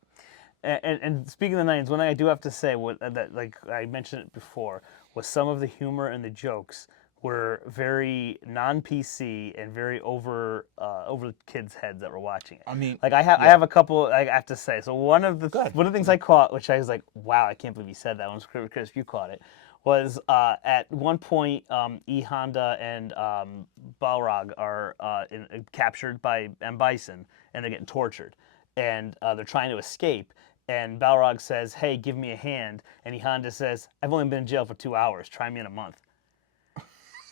And speaking of the 90s, one thing I do have to say, like I mentioned it before, was some of the humor and the jokes were very non-PC and very over the kids' heads that were watching it. I mean, like I have a couple I have to say. So one of the things I caught, which I was like, wow, I can't believe you said that. I was curious if you caught it. Was at one point, E Honda and Balrog are captured by M. Bison, and they're getting tortured, and they're trying to escape. And Balrog says, "Hey, give me a hand," and E Honda says, "I've only been in jail for 2 hours. Try me in a month."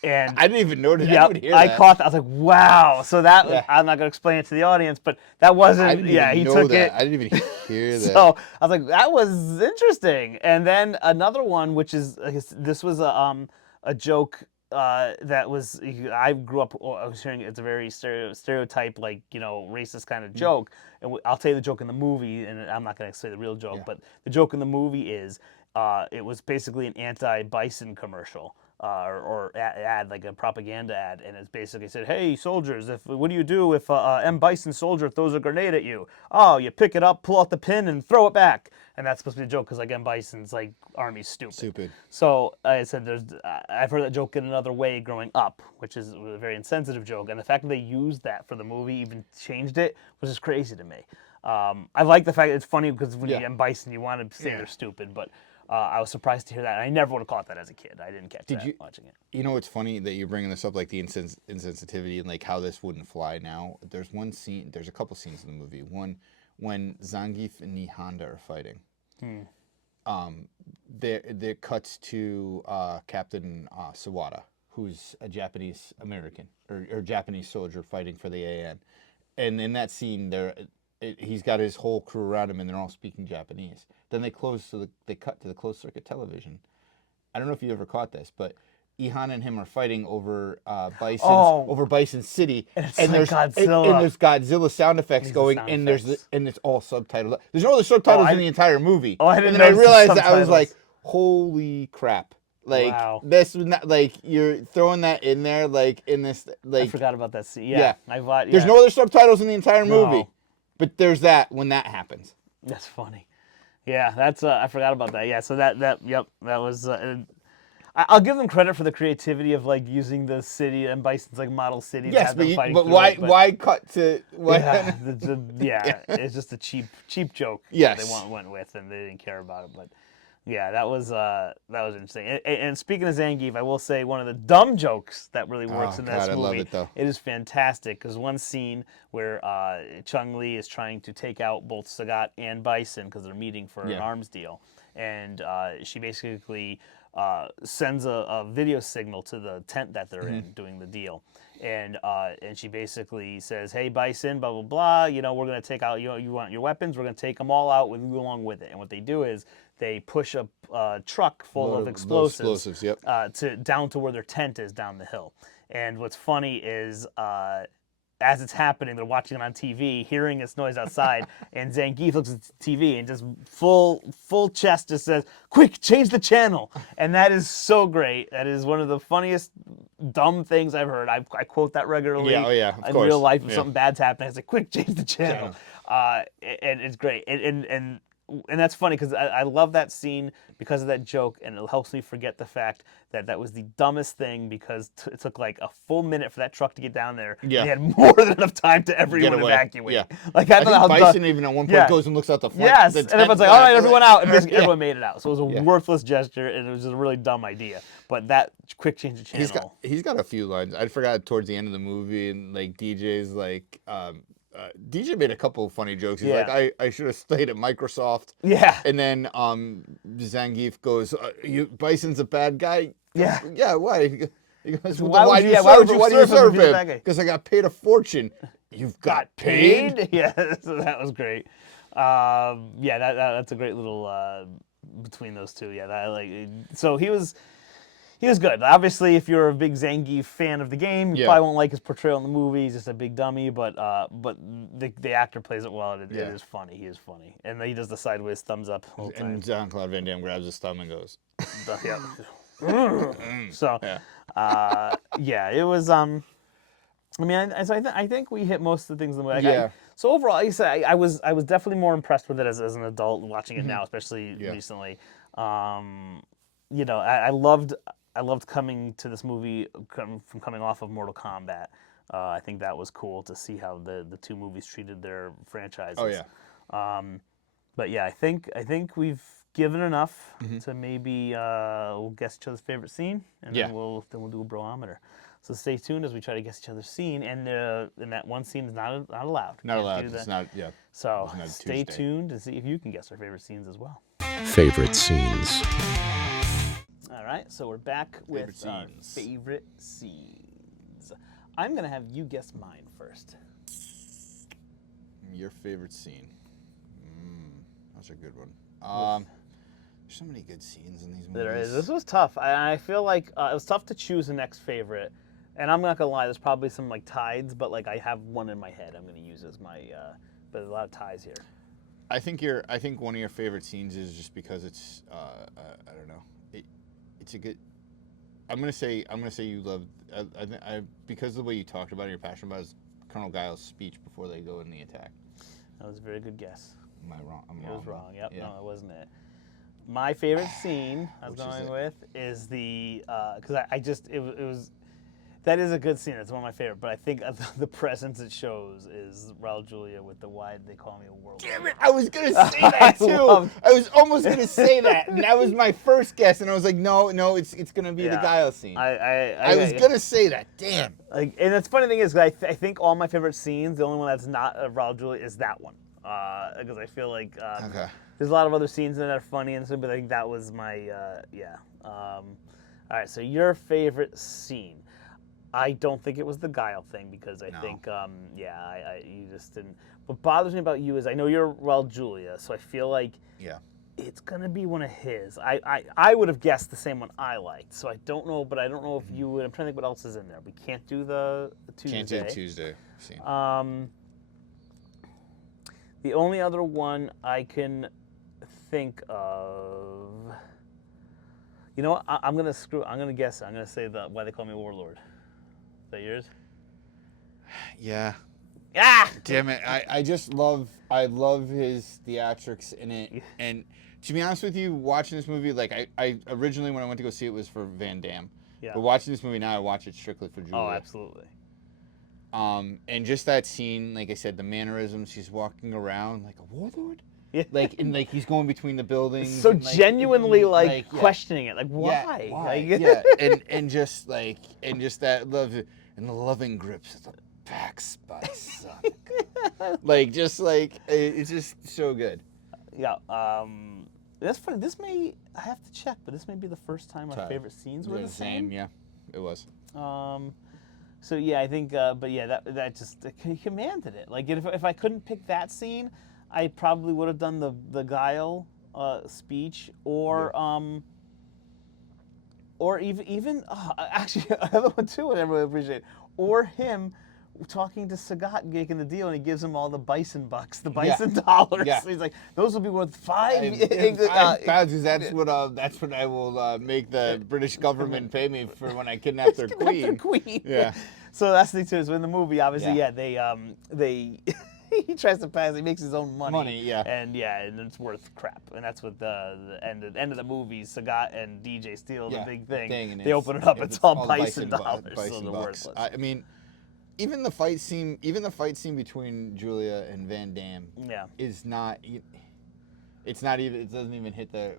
And I didn't even notice. Yeah, I caught that. I was like, wow. So that I'm not going to explain it to the audience, but that wasn't. I didn't even know took that. it. I didn't even hear that. So I was like, that was interesting. And then another one, which is this was a joke that was I grew up. I was hearing it's a very stereotype, like racist kind of joke. And I'll tell you the joke in the movie, and I'm not going to say the real joke, but the joke in the movie is it was basically an anti-Bison commercial. Or ad, like a propaganda ad, and it basically said, "Hey, soldiers, what do you do if M. Bison soldier throws a grenade at you? Oh, you pick it up, pull out the pin, and throw it back." And that's supposed to be a joke because, like, M. Bison's like army's stupid. So I said, I've heard that joke in another way growing up, which is a very insensitive joke, and the fact that they used that for the movie, even changed it, was just crazy to me. I like the fact that it's funny because when you get M. Bison, you want to say they're stupid, but. I was surprised to hear that. I never would have caught that as a kid. I didn't catch that watching it. You know, it's funny that you're bringing this up, like the insensitivity and like how this wouldn't fly now. There's a couple scenes in the movie. One, when Zangief and E Honda are fighting. There cuts to Captain Sawada, who's a Japanese American or Japanese soldier fighting for the AN. And in that scene, he's got his whole crew around him, and they're all speaking Japanese. Then they cut to the closed circuit television. I don't know if you ever caught this, but Ihan and him are fighting over Bison City, and there's Godzilla. And there's Godzilla sound effects going, and it's all subtitled. There's no other subtitles in the entire movie. Oh, I didn't. And then I realized that I was like, holy crap! Like this was not like you're throwing that in there, like in this. Like I forgot about that scene. Yeah. There's no other subtitles in the entire movie, but there's that when that happens. That's funny. Yeah, that's I forgot about that. Yeah, so that was. I'll give them credit for the creativity of like using the city and Bison's like model city. Yes, but why cut to? It's just a cheap joke. Yes, they went with, and they didn't care about it. But yeah, that was interesting. And speaking of Zangief, I will say one of the dumb jokes that really works in this movie. I love it though. It is fantastic because one scene where Chun-Li is trying to take out both Sagat and Bison because they're meeting for an arms deal, and she basically sends a video signal to the tent that they're in doing the deal. And she basically says, "Hey, Bison, blah, blah, blah, we're going to take out, you want your weapons, we're going to take them all out with you along with it." And what they do is they push a truck full Load of of explosives, yep. down to where their tent is down the hill. And what's funny is as it's happening, they're watching it on TV, hearing this noise outside, and Zangief looks at the TV and just full chest just says, "Quick, change the channel!" And that is so great. That is one of the funniest dumb things I've heard. I quote that regularly. Yeah, oh yeah, of in course. real life, if Yeah. something bad's happening, I say, "Quick, change the channel." And it's great. And that's funny because I love that scene because of that joke, and it helps me forget the fact that that was the dumbest thing because it took like a full minute for that truck to get down there. Yeah. And they had more than enough time to Get everyone away. evacuate. Yeah. Like I don't know think how Bison even at one point Yeah. goes and looks out the front. Yes, the and tent everyone's like, "All right, everyone out," and basically Yeah. everyone made it out. So it was a worthless gesture, and it was just a really dumb idea. But that quick change of channel. He's got a few lines. I forgot towards the end of the movie, and like DJ's like. DJ made a couple of funny jokes. He's Yeah. like, I should have stayed at Microsoft. Yeah. And then Zangief goes, Bison's a bad guy? Yeah. Yeah, why? He goes, well, why why would do you- you why would serve you Why do you serve him if serve he's a him? bad guy? Because I got paid a fortune. You've got paid? Yeah, so that was great. Yeah, that's a great little between those two. Yeah, so he was good. Obviously, if you're a big Zangief fan of the game, you Yeah. probably won't like his portrayal in the movie. He's just a big dummy, but the actor plays it well. And it Yeah. is funny. He is funny, and he does the sideways thumbs up the whole time. And Jean-Claude Van Damme grabs his thumb and goes, Yeah. So, yeah. yeah, it was. I mean, I think we hit most of the things in the movie. Yeah. So overall, like I said, I was definitely more impressed with it as an adult watching it now, especially Yeah. recently. You know, I loved coming to this movie from coming off of Mortal Kombat. I think that was cool to see how the two movies treated their franchises. Oh, yeah. But yeah, I think we've given enough to maybe we'll guess each other's favorite scene, and Yeah. then we'll do a Bro-ometer. So stay tuned as we try to guess each other's scene, and that one scene is not allowed. Not Can't allowed. do It's that. not, yeah. So It's not stay Tuesday. tuned to see if you can guess our favorite scenes as well. Favorite scenes. All right, so we're back with Favorite scenes. favorite scenes. I'm gonna have you guess mine first. Your favorite scene. That's a good one. There's so many good scenes in these movies. There is. This was tough. I feel like it was tough to choose the next favorite, and I'm not gonna lie. There's probably some like tides, but like I have one in my head. I'm gonna use as my. But there's a lot of ties here. I think one of your favorite scenes is just because it's I don't know. It's a good. I'm gonna say you love. I because of the way you talked about it, you're passionate about is Colonel Guile's speech before they go in the attack. That was a very good guess. Am I wrong? I'm It wrong. was wrong. Yep. Yeah. No, that wasn't it. My favorite scene I was Which is going it? with is the because I just it was that is a good scene. It's one of my favorite. But I think the presence it shows is Raul Julia with the "Why did they call me a world?" Damn it! I was gonna say that too. I was almost gonna say that, and that was my first guess, and I was like, no, it's gonna be the Yeah. Guile scene. I was gonna say that. Damn. Like, and the funny thing is, I think all my favorite scenes, the only one that's not Raul Julia is that one, because I feel like Okay. there's a lot of other scenes that are funny and stuff, but I think that was my yeah. All right, so your favorite scene? I don't think it was the Guile thing because I No. think you just didn't. What bothers me about you is I know you're Raul Julia, so I feel like Yeah. it's gonna be one of his. I would have guessed the same one I liked, so I don't know, but I don't know if you would. I'm trying to think what else is in there. We can't do the Tuesday. Can't do the Tuesday scene. The only other one I can think of. You know what? I'm gonna I'm gonna guess. I'm gonna say the Why They Call Me Warlord. Is that yours? Yeah. Ah! Damn it! I love his theatrics in it, and to be honest with you, watching this movie, like I originally when I went to go see it was for Van Damme, Yeah. but watching this movie now I watch it strictly for Julia. Oh, absolutely. And just that scene, like I said, the mannerisms, he's walking around like a warlord, Yeah. like and like he's going between the buildings, So and, like, genuinely yeah. questioning it, like why? Yeah, why? Like, Yeah, and just that love and the loving grips of the back spice. Like just like it's just so good. Yeah. That's funny. This may I have to check, but this may be the first time our Tied. favorite scenes were the same. Yeah, it was. So yeah, I think, but yeah, that just he commanded it. Like if I couldn't pick that scene, I probably would have done the Guile speech, or even actually another one too, I really appreciate, or him talking to Sagat, making the deal, and he gives him all the Bison bucks, the Bison dollars. Yeah. He's like, those will be worth five. £5, that's what I will make the British government pay me for when I kidnap their queen. Yeah. So that's the thing too. Is in the movie, obviously, they he tries to pass. He makes his own money. And it's worth crap. And that's what the end of the movie. Sagat and DJ steal the big thing. They open it up. It's all Bison dollars. So they're worthless. I mean, even the fight scene between Julia and Van Damme is not. It's not even. It doesn't even hit the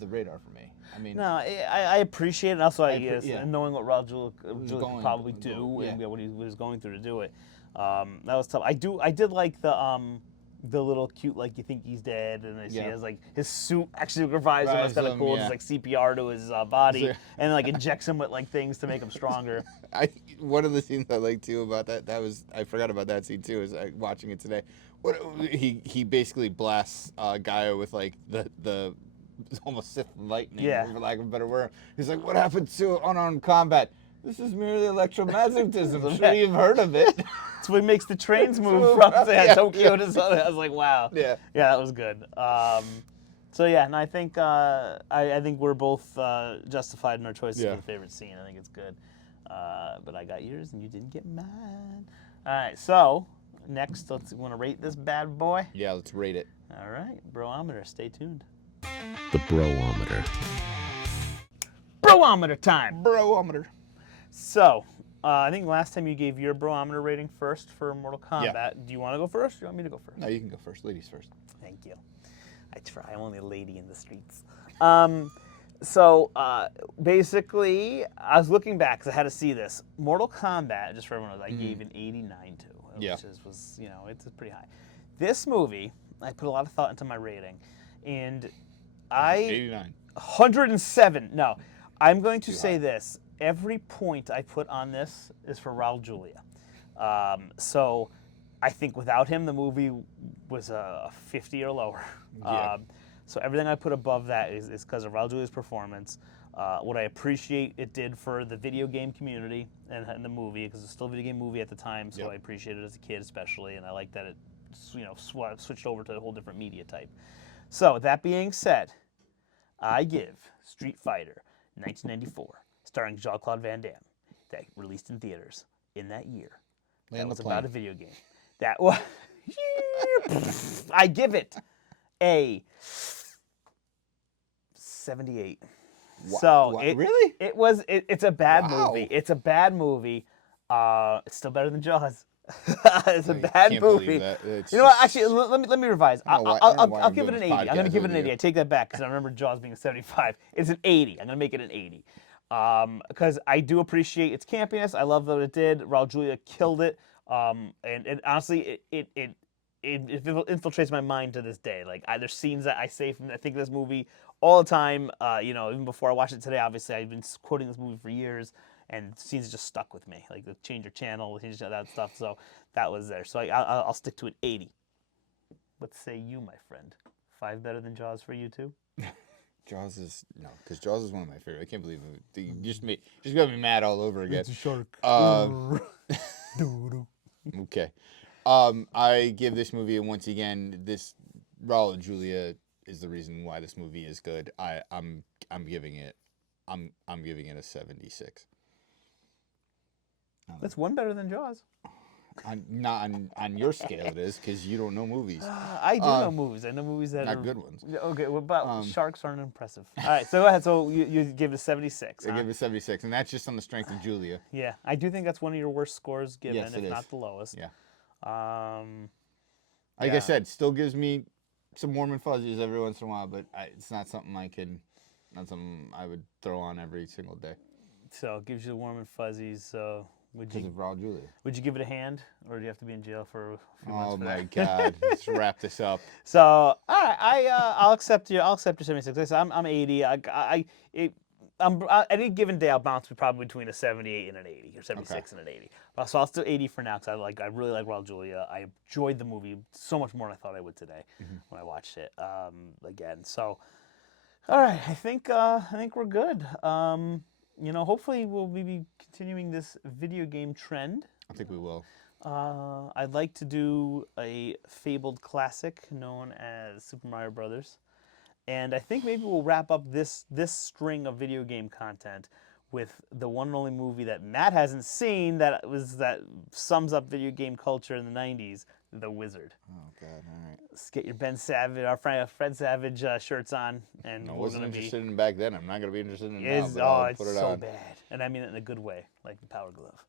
radar for me. I mean, no, I appreciate it. And also, knowing what Raul Julia could probably do and what he was going through to do it, that was tough. I did like the little cute, like, you think he's dead, and he has like his suit actually revives him. That's kind of cool. Just like CPR to his body, and like injects him with like things to make him stronger. One of the scenes I like too about that I forgot about that scene too. Is watching it today. He basically blasts Gaia with like the almost Sith lightning, for lack of a better word. He's like, "What happened to unarmed combat? This is merely electromagnetism. I'm sure you've heard of it." That's what makes the trains move from Tokyo to Southern. I was like, wow. Yeah, that was good. So and I think I think we're both justified in our choices for the favorite scene. I think it's good. But I got yours and you didn't get mine. All right, so next, want to rate this bad boy? Yeah, let's rate it. All right, Bro-ometer, stay tuned. The Bro-ometer. Bro-ometer time. Bro-ometer. So, I think last time you gave your Bro-ometer rating first for Mortal Kombat. Do you want to go first or do you want me to go first? No, you can go first. Ladies first. Thank you. I try. I'm only a lady in the streets. So, basically, I was looking back because I had to see this. Mortal Kombat, just for everyone else, I gave an 89 to. Which was, it's pretty high. This movie, I put a lot of thought into my rating. And 89. 107. No, I'm going to say this. Every point I put on this is for Raul Julia. So I think without him, the movie was a 50 or lower. So everything I put above that is because of Raul Julia's performance. What I appreciate it did for the video game community and the movie, because it's still a video game movie at the time, so I appreciate it as a kid especially, and I like that it switched over to a whole different media type. So that being said, I give Street Fighter 1994, starring Jean-Claude Van Damme, that released in theaters in that year. That was about a video game. That was I give it a 78. So really? It's a bad movie. It's a bad movie. It's still better than Jaws. It's a bad movie. You know what? Actually, let me revise. I'll give it an 80. I'm going to give it an 80. I take that back because I remember Jaws being a 75. It's an 80. I'm going to make it an 80. Because I do appreciate its campiness. I love what it did. Raul Julia killed it. And honestly, it infiltrates my mind to this day. Like there's scenes that I say I think of this movie all the time. Even before I watched it today, obviously I've been quoting this movie for years, and scenes just stuck with me. Like the change your channel, change that stuff. So that was there. So I'll stick to an 80. What say you, my friend? 5 better than Jaws for you too? Jaws is because Jaws is one of my favorite. I can't believe it. You just got me mad all over again. It's a shark. Okay. I give this movie, once again, this Raul Julia is the reason why this movie is good. I'm giving it a 76. That's one better than Jaws. Not on your scale it is, because you don't know movies. I do know movies. I know movies that not are good ones. Okay, well, but sharks aren't impressive. All right, so go ahead. So you give it a 76. I give it a 76, and that's just on the strength of Julia. Yeah, I do think that's one of your worst scores given, yes, if not the lowest. Yeah. Like I said, still gives me some warm and fuzzies every once in a while, but it's not something I would throw on every single day. So it gives you the warm and fuzzies. So because of Raul Julia. Would you give it a hand, or do you have to be in jail for a few months? Oh my God! Let's wrap this up. So all right, I'll accept your 76. I'm 80. any given day I'll bounce probably between a 78 and an 80, or 76 and an 80. So I'll still 80 for now because I really like Raul Julia. I enjoyed the movie so much more than I thought I would today when I watched it again. So, all right, I think we're good. Hopefully we'll be continuing this video game trend. I think we will. I'd like to do a fabled classic known as Super Mario Brothers. And I think maybe we'll wrap up this string of video game content with the one and only movie that Matt hasn't seen that sums up video game culture in the 90s, The Wizard. Oh, God, all right. Let's get your Ben Savage, our friend Fred Savage shirts on. And I we're wasn't gonna interested in back then. I'm not going to be interested in it now, it's but I'll put it so on. bad. And I mean it in a good way, like the Power Glove.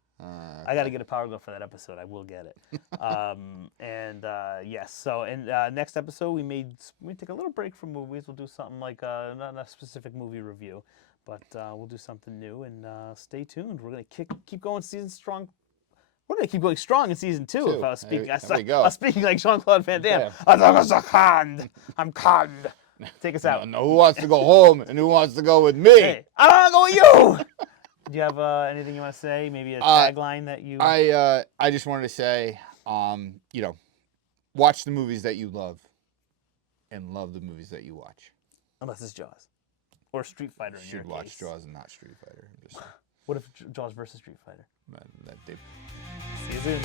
I got to get a Power Glove for that episode. I will get it. Yes. So, next episode we may take a little break from movies. We'll do something like not a specific movie review, but we'll do something new. And stay tuned. We're gonna keep going season strong. We're gonna keep going strong in season 2. If I was speaking, I was speaking like Jean-Claude Van Damme. I'm conned. Take us out. No, who wants to go home and who wants to go with me? Hey, I don't want to go with you. Do you have anything you want to say? Maybe a tagline that you... I just wanted to say, watch the movies that you love and love the movies that you watch. Unless it's Jaws. Or Street Fighter in your Should watch case. Jaws and not Street Fighter. What if Jaws versus Street Fighter? That See you soon.